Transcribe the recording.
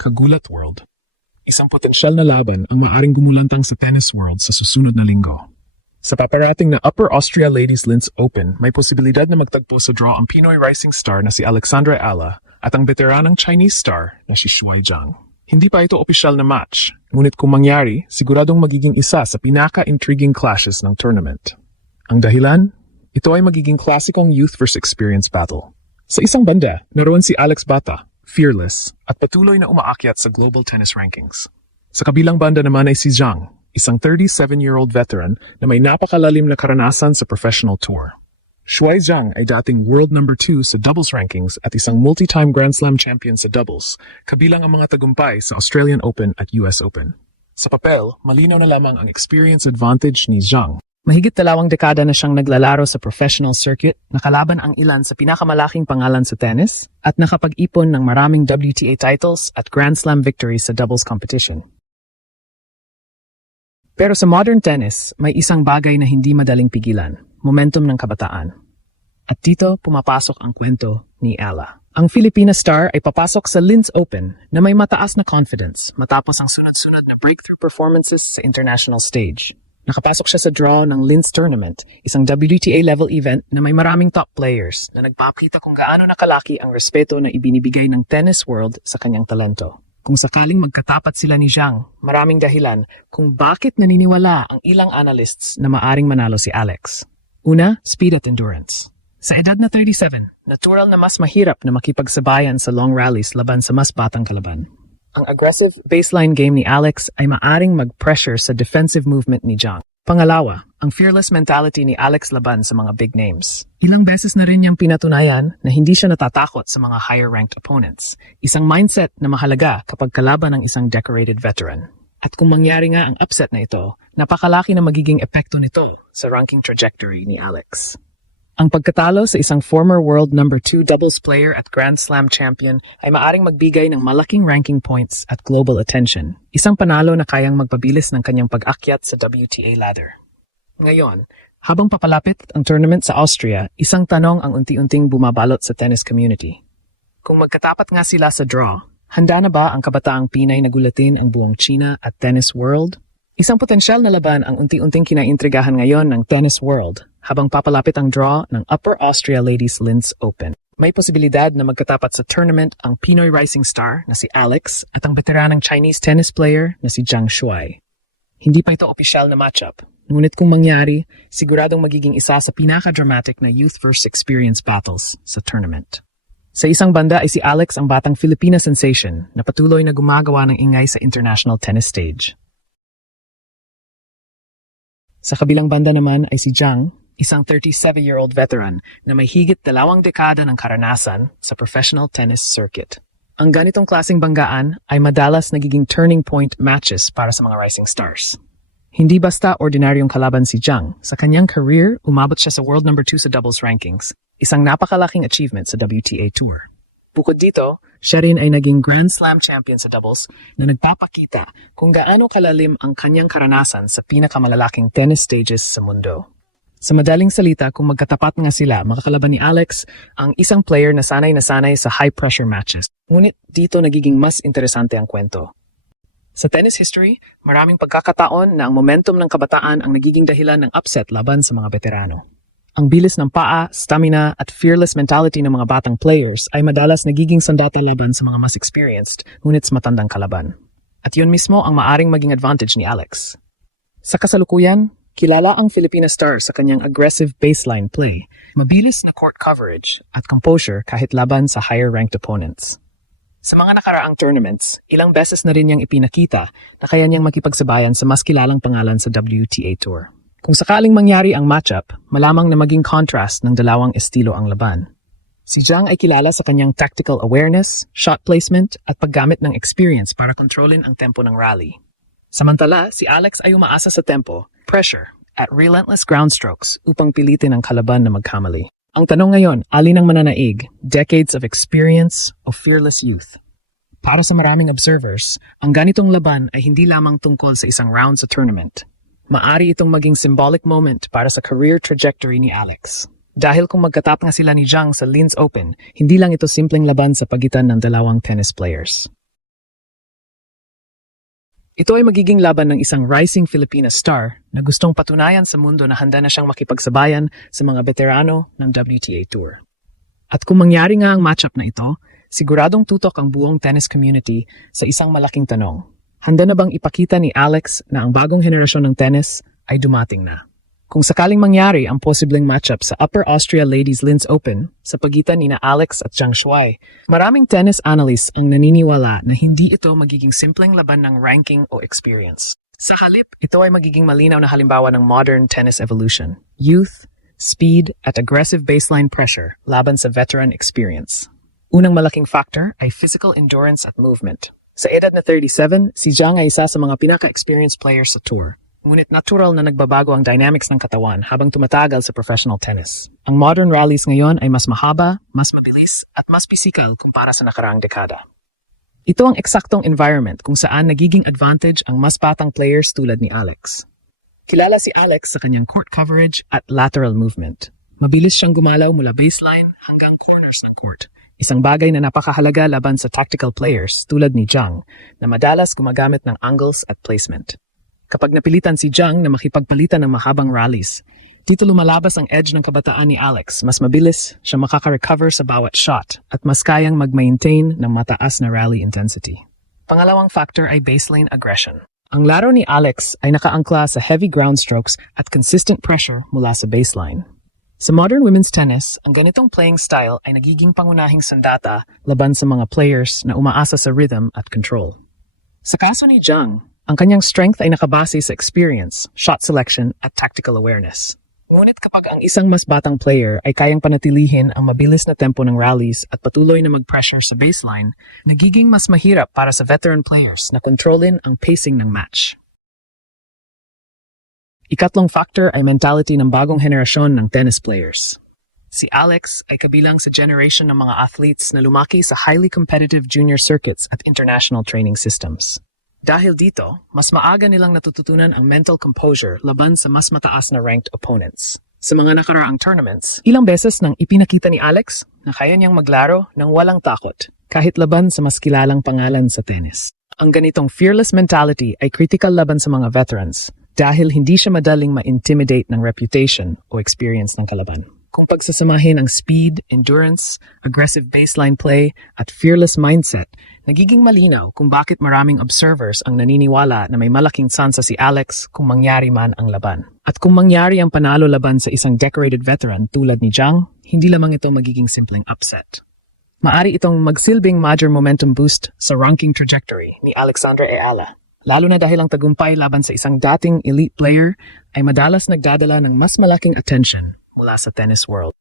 Kagulat World. Isang potensyal na laban ang maaring gumulantang sa tennis world sa susunod na linggo. Sa paparating na Upper Austria Ladies Linz Open, may posibilidad na magtagpo sa draw ang Pinoy rising star na si Alexandra Ala at ang veteranang Chinese star na si Shuai Zhang. Hindi pa ito opisyal na match, ngunit kung mangyari, siguradong magiging isa sa pinaka-intriguing clashes ng tournament. Ang dahilan? Ito ay magiging klasikong youth versus experience battle. Sa isang banda, naroon si Alex Bata, fearless, at patuloy na umaakyat sa global tennis rankings. Sa kabilang banda naman ay si Zhang, isang 37-year-old veteran na may napakalalim na karanasan sa professional tour. Shuai Zhang ay dating world number 2 sa doubles rankings at isang multi-time Grand Slam champion sa doubles, kabilang ang mga tagumpay sa Australian Open at US Open. Sa papel, malinaw na lamang ang experience advantage ni Zhang. Mahigit 2 dekada na siyang naglalaro sa professional circuit, nakalaban ang ilan sa pinakamalaking pangalan sa tennis, at nakapag-ipon ng maraming WTA titles at Grand Slam victories sa doubles competition. Pero sa modern tennis, may isang bagay na hindi madaling pigilan, momentum ng kabataan. At dito pumapasok ang kwento ni Ala. Ang Filipina star ay papasok sa Linz Open na may mataas na confidence matapos ang sunod-sunod na breakthrough performances sa international stage. Nakapasok siya sa draw ng Linz Tournament, isang WTA-level event na may maraming top players na nagpapakita kung gaano nakalaki ang respeto na ibinibigay ng tennis world sa kanyang talento. Kung sakaling magkatapat sila ni Zhang, maraming dahilan kung bakit naniniwala ang ilang analysts na maaring manalo si Alex. Una, speed at endurance. Sa edad na 37, natural na mas mahirap na makipagsabayan sa long rallies laban sa mas batang kalaban. Ang aggressive baseline game ni Alex ay maaring mag-pressure sa defensive movement ni Zhang. Pangalawa, ang fearless mentality ni Alex laban sa mga big names. Ilang beses na rin niyang pinatunayan na hindi siya natatakot sa mga higher-ranked opponents. Isang mindset na mahalaga kapag kalaban ng isang decorated veteran. At kung mangyari nga ang upset na ito, napakalaki na magiging epekto nito sa ranking trajectory ni Alex. Ang pagkatalo sa isang former world number 2 doubles player at Grand Slam champion ay maaring magbigay ng malaking ranking points at global attention. Isang panalo na kayang magpabilis ng kanyang pag-akyat sa WTA ladder. Ngayon, habang papalapit ang tournament sa Austria, isang tanong ang unti-unting bumabalot sa tennis community. Kung magkatapat nga sila sa draw, handa na ba ang kabataang Pinay na gulatin ang buong China at tennis world? Isang potensyal na laban ang unti-unting kinaintrigahan ngayon ng tennis world habang papalapit ang draw ng Upper Austria Ladies Linz Open. May posibilidad na magkatapat sa tournament ang Pinoy rising star na si Alex at ang veteranang Chinese tennis player na si Zhang Shuai. Hindi pa ito opisyal na matchup, ngunit kung mangyari, siguradong magiging isa sa pinaka-dramatic na youth versus experience battles sa tournament. Sa isang banda ay si Alex ang batang Filipina sensation na patuloy na gumagawa ng ingay sa international tennis stage. Sa kabilang banda naman ay si Zhang, isang 37-year-old veteran na may higit 2 dekada ng karanasan sa professional tennis circuit. Ang ganitong klaseng banggaan ay madalas nagiging turning point matches para sa mga rising stars. Hindi basta ordinaryong kalaban si Zhang. Sa kanyang career, umabot siya sa world number 2 sa doubles rankings, isang napakalaking achievement sa WTA Tour. Bukod dito, siya rin ay naging Grand Slam champion sa doubles na nagpapakita kung gaano kalalim ang kanyang karanasan sa pinakamalalaking tennis stages sa mundo. Sa madaling salita, kung magkatapat nga sila, makakalaban ni Alex ang isang player na sanay sa high-pressure matches. Ngunit dito nagiging mas interesante ang kwento. Sa tennis history, maraming pagkakataon na ang momentum ng kabataan ang nagiging dahilan ng upset laban sa mga veterano. Ang bilis ng paa, stamina at fearless mentality ng mga batang players ay madalas nagiging sandata laban sa mga mas experienced, ngunit matandang kalaban. At yun mismo ang maaring maging advantage ni Alex. Sa kasalukuyan, kilala ang Filipina star sa kanyang aggressive baseline play, mabilis na court coverage at composure kahit laban sa higher-ranked opponents. Sa mga nakaraang tournaments, ilang beses na rin niyang ipinakita na kaya niyang makipagsabayan sa mas kilalang pangalan sa WTA Tour. Kung sakaling mangyari ang matchup, malamang na maging contrast ng dalawang estilo ang laban. Si Zhang ay kilala sa kanyang tactical awareness, shot placement at paggamit ng experience para kontrolin ang tempo ng rally. Samantala, si Alex ay umaasa sa tempo, pressure, at relentless ground strokes upang pilitin ang kalaban na magkamali. Ang tanong ngayon, alin ang mananaig, decades of experience o fearless youth? Para sa maraming observers, ang ganitong laban ay hindi lamang tungkol sa isang round sa tournament. Maari itong maging symbolic moment para sa career trajectory ni Alex. Dahil kung magkatap nga sila ni Zhang sa Linz Open, hindi lang ito simpleng laban sa pagitan ng dalawang tennis players. Ito ay magiging laban ng isang rising Filipina star na gustong patunayan sa mundo na handa na siyang makipagsabayan sa mga veterano ng WTA Tour. At kung mangyari nga ang matchup na ito, siguradong tutok ang buong tennis community sa isang malaking tanong. Handa na bang ipakita ni Alex na ang bagong henerasyon ng tennis ay dumating na? Kung sakaling mangyari ang posibleng matchup sa Upper Austria Ladies Linz Open sa pagitan ni Alex at Zhang Shuai, maraming tennis analysts ang naniniwala na hindi ito magiging simpleng laban ng ranking o experience. Sa halip, ito ay magiging malinaw na halimbawa ng modern tennis evolution, youth, speed, at aggressive baseline pressure laban sa veteran experience. Unang malaking factor ay physical endurance at movement. Sa edad na 37, si Zhang ay isa sa mga pinaka-experienced players sa tour. Ngunit natural na nagbabago ang dynamics ng katawan habang tumatagal sa professional tennis. Ang modern rallies ngayon ay mas mahaba, mas mabilis, at mas pisikal kumpara sa nakaraang dekada. Ito ang eksaktong environment kung saan nagiging advantage ang mas batang players tulad ni Alex. Kilala si Alex sa kanyang court coverage at lateral movement. Mabilis siyang gumalaw mula baseline hanggang corners ng court. Isang bagay na napakahalaga laban sa tactical players tulad ni Zhang na madalas gumagamit ng angles at placement. Kapag napilitan si Zhang na makipagpalitan ng mahabang rallies, dito lumalabas ang edge ng kabataan ni Alex. Mas mabilis siya makaka-recover sa bawat shot at mas kayang mag-maintain ng mataas na rally intensity. Pangalawang factor ay baseline aggression. Ang laro ni Alex ay nakaangkla sa heavy ground strokes at consistent pressure mula sa baseline. Sa modern women's tennis, ang ganitong playing style ay nagiging pangunahing sandata laban sa mga players na umaasa sa rhythm at control. Sa kaso ni Zhang, ang kanyang strength ay nakabase sa experience, shot selection, at tactical awareness. Ngunit kapag ang isang mas batang player ay kayang panatilihin ang mabilis na tempo ng rallies at patuloy na mag-pressure sa baseline, nagiging mas mahirap para sa veteran players na kontrolin ang pacing ng match. Ikatlong factor ay mentality ng bagong henerasyon ng tennis players. Si Alex ay kabilang sa generation ng mga athletes na lumaki sa highly competitive junior circuits at international training systems. Dahil dito, mas maaga nilang natututunan ang mental composure laban sa mas mataas na ranked opponents. Sa mga nakaraang tournaments, ilang beses nang ipinakita ni Alex na kaya niyang maglaro ng walang takot, kahit laban sa mas kilalang pangalan sa tennis. Ang ganitong fearless mentality ay critical laban sa mga veterans dahil hindi siya madaling ma-intimidate ng reputation o experience ng kalaban. Kung pagsasamahin ang speed, endurance, aggressive baseline play, at fearless mindset, nagiging malinaw kung bakit maraming observers ang naniniwala na may malaking tsansa si Alex kung mangyari man ang laban. At kung mangyari ang panalo laban sa isang decorated veteran tulad ni Zhang, hindi lamang ito magiging simpleng upset. Maari itong magsilbing major momentum boost sa ranking trajectory ni Alexandra Eala. Lalo na dahil ang tagumpay laban sa isang dating elite player ay madalas nagdadala ng mas malaking attention mula sa tennis world.